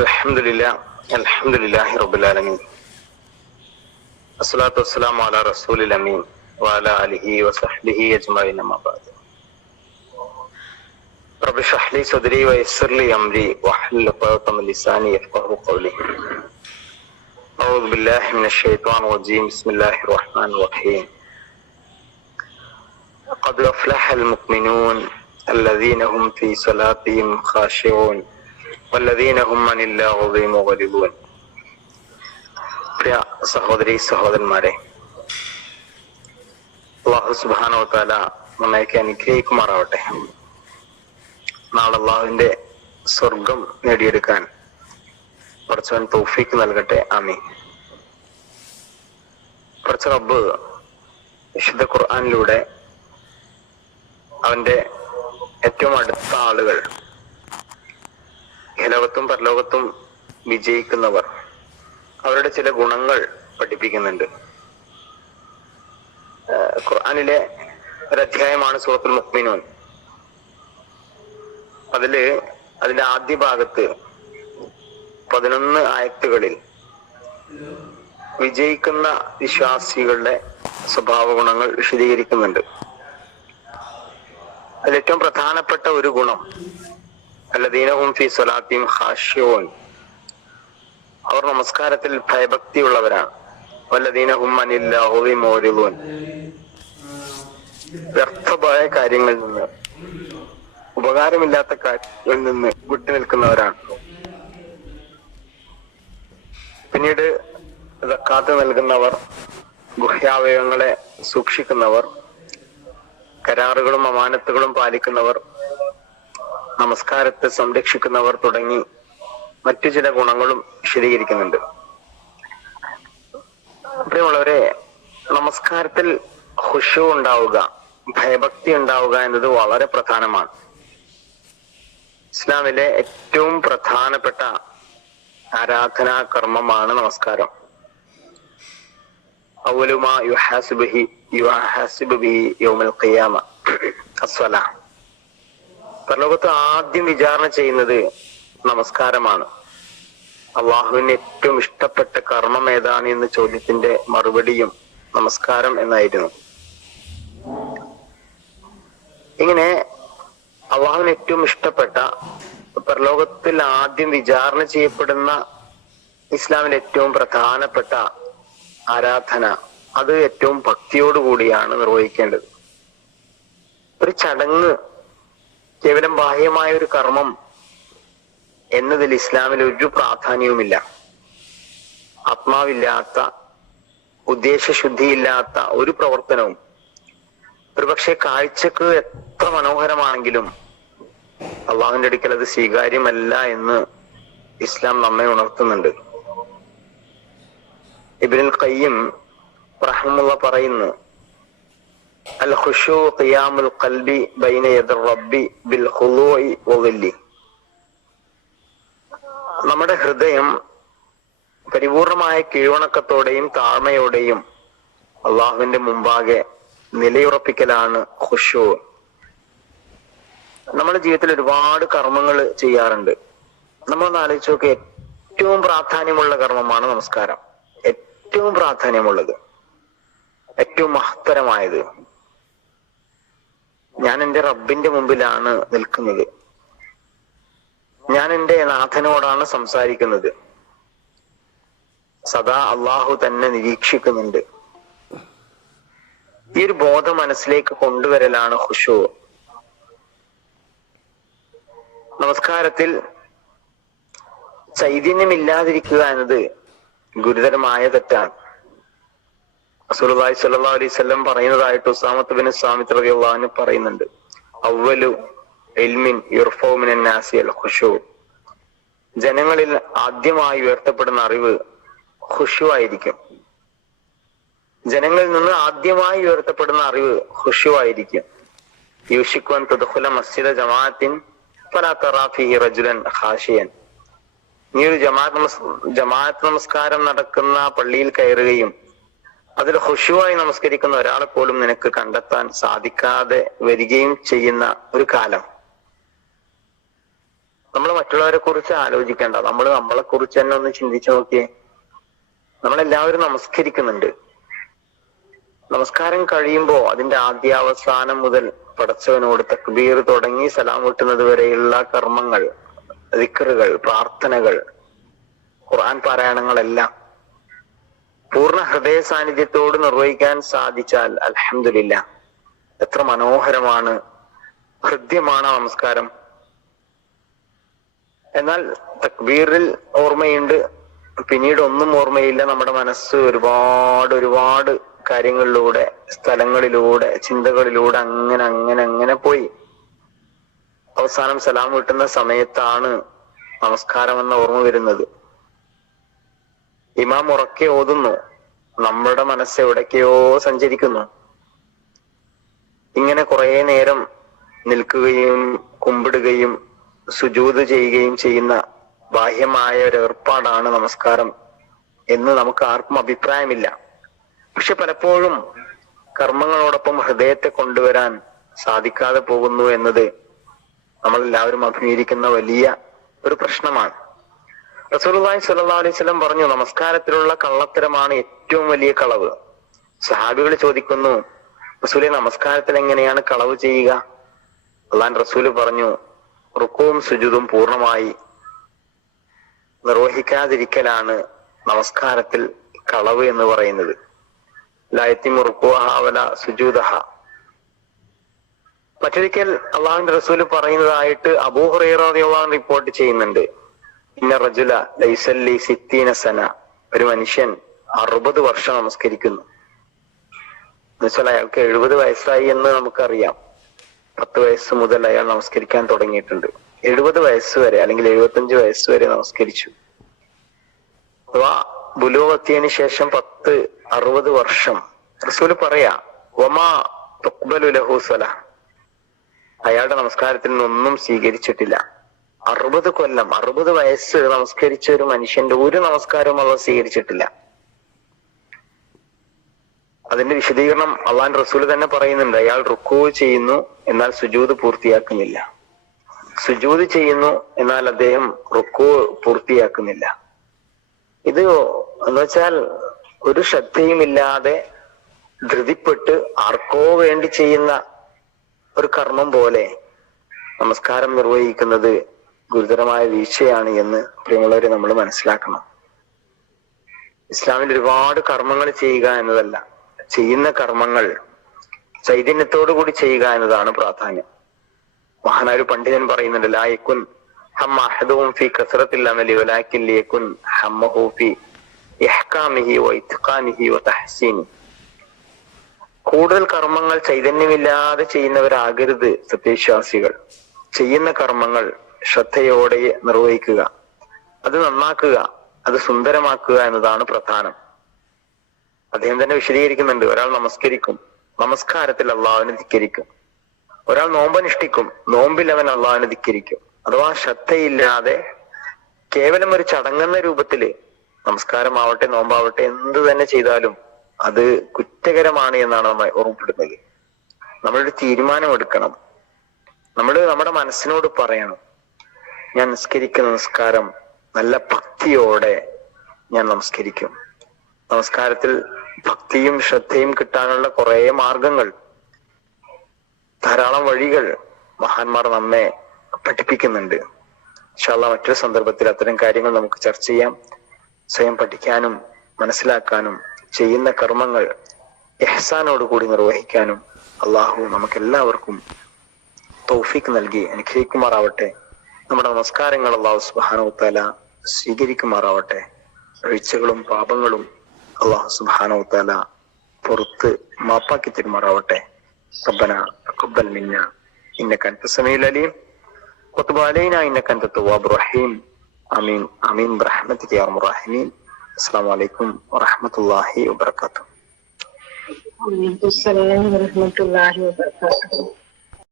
അൽഹംദുലില്ലാഹി റബ്ബിൽ ആലമീൻ അസ്സലാത്തു വസ്സലാമു അലാ റസൂലിൽ അമീൻ വഅലാ ആലിഹി വസഹ്ബിഹി അജ്മഈൻ അമ്മാ ബഅദ്. റബ്ബി ഇശ്റഹ് ലി സദ്രി വയസ്സിർ ലി അംരി വഹ്ലുൽ ഉഖ്ദതം മിൻ ലിസാനി യഫ്ഖഹു ഖൗലി. അഊദു ബില്ലാഹി മിനശ് ശൈത്വാനിർ റജീം. ബിസ്മില്ലാഹിർ റഹ്മാനിർ റഹീം. ഖദ് അഫ്ലഹൽ മുഅ്മിനൂൻ الذين هم في صلاتهم خاشعون والذين هم عن اللغو معرضون. പ്രിയ സഹോദരി സഹോദരന്മാരെ, അല്ലാഹു സുബ്ഹാനഹു വ തആല നമ്മയൊക്കെ അനുഗ്രഹിക്കുമാറാവട്ടെ. നാളെ അല്ലാഹുവിന്റെ സ്വർഗം നേടിയെടുക്കാൻ പടച്ചവൻ തൗഫീഖ് നൽകട്ടെ. ആമീൻ. പടച്ച റബ്ബ് വിശുദ്ധ ഖുർആനിലൂടെ അവന്റെ ഏറ്റവും അടുത്ത ആളുകൾ, ഇഹലോകത്തും പരലോകത്തും വിജയിക്കുന്നവർ, അവരുടെ ചില ഗുണങ്ങൾ പഠിപ്പിക്കുന്നുണ്ട്. ഖുർആനിലെ ഒരധ്യായമാണ് സൂറത്തുൽ മുഅ്മിനൂൻ. അതിന്റെ ആദ്യ ഭാഗത്ത് 11 ആയത്തുകളിൽ വിജയിക്കുന്ന വിശ്വാസികളുടെ സ്വഭാവ ഗുണങ്ങൾ വിശദീകരിക്കുന്നുണ്ട്. അതിലേറ്റവും പ്രധാനപ്പെട്ട ഒരു ഗുണം അല്ലദീന ഹും ഫീ സ്വലാത്തിഹിം ഖാശിഊൻ, അവർ നമസ്കാരത്തിൽ ഭയഭക്തിയുള്ളവരാണ്. വല്ലദീന ഹും അനിൽ ലഗ്വി മുഅ്രിദൂൻ, വ്യർത്ഥമായ കാര്യങ്ങളിൽ നിന്ന്, ഉപകാരമില്ലാത്ത കാര്യങ്ങളിൽ നിന്ന് വിട്ടുനിൽക്കുന്നവരാണ്. പിന്നീട് സക്കാത്ത് നൽകുന്നവർ, ഗുഹ്യാവയവങ്ങളെ സൂക്ഷിക്കുന്നവർ, കരാറുകളും അമാനത്തുകളും പാലിക്കുന്നവർ, നമസ്കാരത്തെ സംരക്ഷിക്കുന്നവർ തുടങ്ങി മറ്റു ചില ഗുണങ്ങളും വിശദീകരിക്കുന്നുണ്ട്. പ്രിയമുള്ളവരെ, നമസ്കാരത്തിൽ ഖുശൂ ഉണ്ടാവുക, ഭയഭക്തി ഉണ്ടാവുക എന്നത് വളരെ പ്രധാനമാണ്. ഇസ്ലാമിലെ ഏറ്റവും പ്രധാനപ്പെട്ട ആരാധനാ കർമ്മമാണ് നമസ്കാരം. അവ്വലു മാ യുഹാസിബു ബിഹി യൗമൽ ഖിയാമ അസ്സലാ. പരലോകത്ത് ആദ്യം വിചാരണ ചെയ്യുന്നത് നമസ്കാരമാണ്. അള്ളാഹുവിന് ഏറ്റവും ഇഷ്ടപ്പെട്ട കർമ്മം ഏതാണ് എന്ന ചോദ്യത്തിന്റെ മറുപടിയും നമസ്കാരം എന്നായിരുന്നു. ഇങ്ങനെ അള്ളാഹുവിന് ഏറ്റവും ഇഷ്ടപ്പെട്ട, പരലോകത്തിൽ ആദ്യം വിചാരണ ചെയ്യപ്പെടുന്ന ഇസ്ലാമിലെ ഏറ്റവും പ്രധാനപ്പെട്ട ആരാധന, അത് ഏറ്റവും ഭക്തിയോടുകൂടിയാണ് നിർവഹിക്കേണ്ടത്. ഒരു ചടങ്ങ്, കേവലം ബാഹ്യമായ ഒരു കർമ്മം എന്നതിൽ ഇസ്ലാമിൽ ഒരു പ്രാധാന്യവുമില്ല. ആത്മാവില്ലാത്ത, ഉദ്ദേശശുദ്ധിയില്ലാത്ത ഒരു പ്രവർത്തനവും ഒരുപക്ഷെ കാഴ്ചക്ക് എത്ര മനോഹരമാണെങ്കിലും അള്ളാഹുവിന്റെ അടുക്കൽ അത് സ്വീകാര്യമല്ല എന്ന് ഇസ്ലാം നമ്മെ ഉണർത്തുന്നുണ്ട്. ഇബ്നുൽ ഖയ്യിം റഹിമഹുല്ലാഹ് പറയുന്നു, അൽ ഖുശൂ ഖിയാമുൽ ഖൽബി ബൈന യദി റബ്ബി ബിൽ ഖുളൂഇ വദില്ലി. നമ്മുടെ ഹൃദയം പരിപൂർണമായ കീഴ്വണക്കത്തോടെയും താഴ്മയോടെയും അള്ളാഹുവിന്റെ മുമ്പാകെ നിലയുറപ്പിക്കലാണ് ഖുശൂ. നമ്മുടെ ജീവിതത്തിൽ ഒരുപാട് കർമ്മങ്ങൾ ചെയ്യാറുണ്ട്. നമ്മളൊന്ന് ആലോചിച്ച് നോക്കി, ഏറ്റവും പ്രാധാന്യമുള്ള കർമ്മമാണ് നമസ്കാരം. ഏറ്റവും പ്രാധാന്യമുള്ളത്, ഏറ്റവും മഹത്തരമായത്. ഞാൻ എൻ്റെ റബ്ബിന്റെ മുമ്പിലാണ് നിൽക്കുന്നത്, ഞാൻ എൻ്റെ നാഥനോടാണ് സംസാരിക്കുന്നത്, സദാ അള്ളാഹു തന്നെ നിരീക്ഷിക്കുന്നുണ്ട്. ഈ ഒരു ബോധം മനസ്സിലേക്ക് കൊണ്ടുവരലാണ് ഖുശൂ. നമസ്കാരത്തിൽ ചൈതന്യമില്ലാതിരിക്കുക എന്നത് ഗുരുതരമായ തെറ്റാണ്. റസൂലുള്ളാഹി സ്വല്ലല്ലാഹു അലൈഹി വസല്ലം പറയുന്നതായിട്ട് ഉസാമത്ത് ബിൻ സാമിത്ത് റളിയല്ലാഹു അൻഹു പറയുന്നുണ്ട്, അവ്വലു ഇൽമിൻ യുർഫഉ മിനൻ നാസി അൽ ഖുശൂ. ജനങ്ങളിൽ ആദ്യമായി ഉയർത്തപ്പെടുന്ന അറിവ് ഖുശൂ ആയിരിക്കും. ജനങ്ങളിൽ നിന്ന് ആദ്യമായി ഉയർത്തപ്പെടുന്ന അറിവ് ഖുശൂ ആയിരിക്കും. യൂഷിക്കു അൻ തദ്ഖുല മസ്ജിദ ജമാഅത്തിൻ ഫലാ തറാ ഫീഹി റജുലൻ ഖാശിയൻ. നീ ഒരു ജമാഅത്ത് നമസ്കാരം നടക്കുന്ന പള്ളിയിൽ കയറുകയും അതിൽ ഖുശൂആയി നമസ്കരിക്കുന്ന ഒരാളെ പോലും നിനക്ക് കണ്ടെത്താൻ സാധിക്കാതെ വരികയും ചെയ്യുന്ന ഒരു കാലം. നമ്മൾ മറ്റുള്ളവരെ കുറിച്ച് ആലോചിക്കേണ്ട. നമ്മളെ കുറിച്ച് തന്നെ ഒന്ന് ചിന്തിച്ചു നോക്കിയേ. നമ്മളെല്ലാവരും നമസ്കരിക്കുന്നുണ്ട്. നമസ്കാരം കഴിയുമ്പോ അതിന്റെ ആദ്യാവസാനം മുതൽ പടച്ചവനോട് തക്ബീർ തുടങ്ങി സലാം വീട്ടുന്നത് വരെയുള്ള കർമ്മങ്ങൾ, ദിക്റുകൾ, പ്രാർത്ഥനകൾ, ഖുർആൻ പാരായണങ്ങളെല്ലാം പൂർണ്ണ ഹൃദയ സാന്നിധ്യത്തോട് നിർവഹിക്കാൻ സാധിച്ചാൽ അൽഹംദുലില്ലാ, എത്ര മനോഹരമാണ്, ഹൃദ്യമാണ് നമസ്കാരം. എന്നാൽ തക്ബീറിൽ ഓർമ്മയുണ്ട്, പിന്നീട് ഒന്നും ഓർമ്മയില്ല. നമ്മുടെ മനസ്സ് ഒരുപാട് കാര്യങ്ങളിലൂടെ, സ്ഥലങ്ങളിലൂടെ, ചിന്തകളിലൂടെ അങ്ങനെ പോയി. അവസാനം സലാം വീട്ടുന്ന സമയത്താണ് നമസ്കാരം എന്ന ഓർമ്മ വരുന്നത്. ഇമാം ഉറക്കെ ഓതുന്നു, നമ്മുടെ മനസ്സ് എവിടേക്കോ സഞ്ചരിക്കുന്നു. ഇങ്ങനെ കുറെ നേരം നിൽക്കുകയും കുമ്പിടുകയും സുജൂദ് ചെയ്യുകയും ചെയ്യുന്ന ബാഹ്യമായ ഒരു ഏർപ്പാടാണ് നമസ്കാരം എന്ന് നമുക്ക് ആർക്കും അഭിപ്രായമില്ല. പക്ഷെ പലപ്പോഴും കർമ്മങ്ങളോടൊപ്പം ഹൃദയത്തെ കൊണ്ടുവരാൻ സാധിക്കാതെ പോകുന്നു എന്നത് നമ്മളെല്ലാവരും അഭിമുഖീകരിക്കുന്ന വലിയ ഒരു പ്രശ്നമാണ്. റസൂലുള്ളാഹി സ്വല്ലല്ലാഹു അലൈഹി വസല്ലം പറഞ്ഞു, നമസ്കാരത്തിലുള്ള കള്ളത്തരമാണ് ഏറ്റവും വലിയ കളവ്. സഹാബികൾ ചോദിക്കുന്നു, റസൂലെ, നമസ്കാരത്തിൽ എങ്ങനെയാണ് കളവ് ചെയ്യുക? അല്ലാഹുവിന്റെ റസൂല് പറഞ്ഞു, റുക്കുവും സുജൂദും പൂർണ്ണമായി നിർവഹിക്കാതിരിക്കലാണ് നമസ്കാരത്തിൽ കളവ് എന്ന് പറയുന്നത്. ലാ യത്തിമു റുക്കുഹ വലാ സുജൂദഹ. മറ്റൊരിക്കൽ അള്ളാഹുവിന്റെ റസൂല് പറയുന്നതായിട്ട് അബൂ ഹുറൈറ റളിയല്ലാഹു അൻഹു റിപ്പോർട്ട് ചെയ്യുന്നുണ്ട്, ഇന്ന റജുല ലൈസല്ലി സിത്തീന സന, ഒരു മനുഷ്യൻ 60 വർഷം നമസ്കരിക്കുന്നു. എന്നുവെച്ചാൽ അയാൾക്ക് 70 വയസ്സായി എന്ന് നമുക്കറിയാം. 10 വയസ്സ് മുതൽ അയാൾ നമസ്കരിക്കാൻ തുടങ്ങിയിട്ടുണ്ട്. 70 വയസ്സ് വരെ അല്ലെങ്കിൽ 75 വയസ്സ് വരെ നമസ്കരിച്ചു. അഥവാ ബുലൂഗത്തിന് ശേഷം 60 വർഷം. റസൂല് പറയാ, വമാ തുഖ്ബലു ലഹു സ്വലാഹ്, അയാളുടെ നമസ്കാരത്തിൽ നിന്നൊന്നും സ്വീകരിച്ചിട്ടില്ല. 60 കൊല്ലം, 60 വയസ്സ് നമസ്കരിച്ച ഒരു മനുഷ്യന്റെ ഒരു നമസ്കാരവും അള്ളാഹ് സ്വീകരിച്ചിട്ടില്ല. അതിന്റെ വിശദീകരണം അള്ളാഹുവിന്റെ റസൂൽ തന്നെ പറയുന്നുണ്ട്. അയാൾ റുക്കൂ ചെയ്യുന്നു, എന്നാൽ സുജൂദ് പൂർത്തിയാക്കുന്നില്ല. സുജൂദ് ചെയ്യുന്നു, എന്നാൽ അദ്ദേഹം റുക്കൂ പൂർത്തിയാക്കുന്നില്ല. ഇത് എന്ന് വെച്ചാൽ ഒരു ശ്രദ്ധയുമില്ലാതെ ധൃതിപ്പെട്ട് ആർക്കോ വേണ്ടി ചെയ്യുന്ന ഒരു കർമ്മം പോലെ നമസ്കാരം നിർവഹിക്കുന്നത് ഗുരുതരമായ വീഴ്ചയാണ് എന്ന് പ്രിയമുള്ളവരെ നമ്മൾ മനസ്സിലാക്കണം. ഇസ്ലാമിൽ ഒരുപാട് കർമ്മങ്ങൾ ചെയ്യുക എന്നതല്ല, ചെയ്യുന്ന കർമ്മങ്ങൾ ചൈതന്യത്തോടു കൂടി ചെയ്യുക എന്നതാണ് പ്രാധാന്യം. മഹാനായ ഒരു പണ്ഡിതൻ പറയുന്നുണ്ട്, ലാ യകുൻ ഹമ്മ അഹദുഹും ഫീ കസ്റത്തിൽ അമലി വലാകിൻ ലിയകുൻ ഹമ്മഹു ഫീ ഇഹ്കാമിഹി വ ഇത്ഖാനിഹി വ തഹ്സീനി. കൂടുതൽ കർമ്മങ്ങൾ ചൈതന്യമില്ലാതെ ചെയ്യുന്നവരാകരുത് സത്യവിശ്വാസികൾ. ചെയ്യുന്ന കർമ്മങ്ങൾ ശ്രദ്ധയോടെ നിർവഹിക്കുക, അത് നന്നാക്കുക, അത് സുന്ദരമാക്കുക എന്നതാണ് പ്രധാനം. അദ്ദേഹം തന്നെ വിശദീകരിക്കുന്നുണ്ട്, ഒരാൾ നമസ്കരിക്കും, നമസ്കാരത്തിൽ അള്ളാഹുവിനെ ധിക്കരിക്കും. ഒരാൾ നോമ്പനുഷ്ഠിക്കും, നോമ്പിൽ അവൻ അള്ളാഹുവിനെ ധിക്കരിക്കും. അഥവാ ശ്രദ്ധയില്ലാതെ കേവലം ഒരു ചടങ്ങെന്ന രൂപത്തില് നമസ്കാരമാവട്ടെ നോമ്പാവട്ടെ എന്ത് തന്നെ ചെയ്താലും അത് കുറ്റകരമാണ് എന്നാണ് നമ്മൾ ഓർമ്മപ്പെടുന്നത്. നമ്മളൊരു തീരുമാനമെടുക്കണം. നമ്മുടെ മനസ്സിനോട് പറയണം, ഞാൻ നിസ്കരിക്കുന്ന നമസ്കാരം നല്ല ഭക്തിയോടെ ഞാൻ നമസ്കരിക്കും. നമസ്കാരത്തിൽ ഭക്തിയും ശ്രദ്ധയും കിട്ടാനുള്ള കുറെ മാർഗങ്ങൾ, ധാരാളം വഴികൾ മഹാന്മാർ നമ്മെ പഠിപ്പിക്കുന്നുണ്ട്. ഇൻഷാ അല്ലാഹ് മറ്റൊരു സന്ദർഭത്തിൽ അത്തരം കാര്യങ്ങൾ നമുക്ക് ചർച്ച ചെയ്യാം. സ്വയം പഠിക്കാനും മനസ്സിലാക്കാനും ചെയ്യുന്ന കർമ്മങ്ങൾ ഇഹ്സാനോട് കൂടി നിർവഹിക്കാനും അള്ളാഹു നമുക്കെല്ലാവർക്കും തൗഫീഖ് നൽകി അനുഗ്രഹിക്കുമാറാവട്ടെ. നമ്മുടെ നമസ്കാരങ്ങൾ അള്ളാഹു സുബ്ഹാനഹു വ തആല സ്വീകരിക്കുമാറാവട്ടെ. വീഴ്ചകളും പാപങ്ങളും അള്ളാഹു സുബ്ഹാനഹു വ തആല പുറത്ത് മാപ്പാക്കി തരുമാറാവട്ടെ. റബ്ബനാ തഖബ്ബൽ മിന്നാ ഇന്നക അൻത സമീഉൽ അലീം വതുബ് അലൈനാ ഇന്നക അൻത തവ്വാബുർ റഹീം. ആമീൻ ആമീൻ ബിറഹ്മതിക യാ അർഹമർ റഹീമീൻ. അസ്സലാമു അലൈക്കും വറഹ്മത്തുള്ളാഹി വബറകാതുഹു. വഅലൈക്കും അസ്സലാം വറഹ്മത്തുള്ളാഹി വബറകാതുഹു.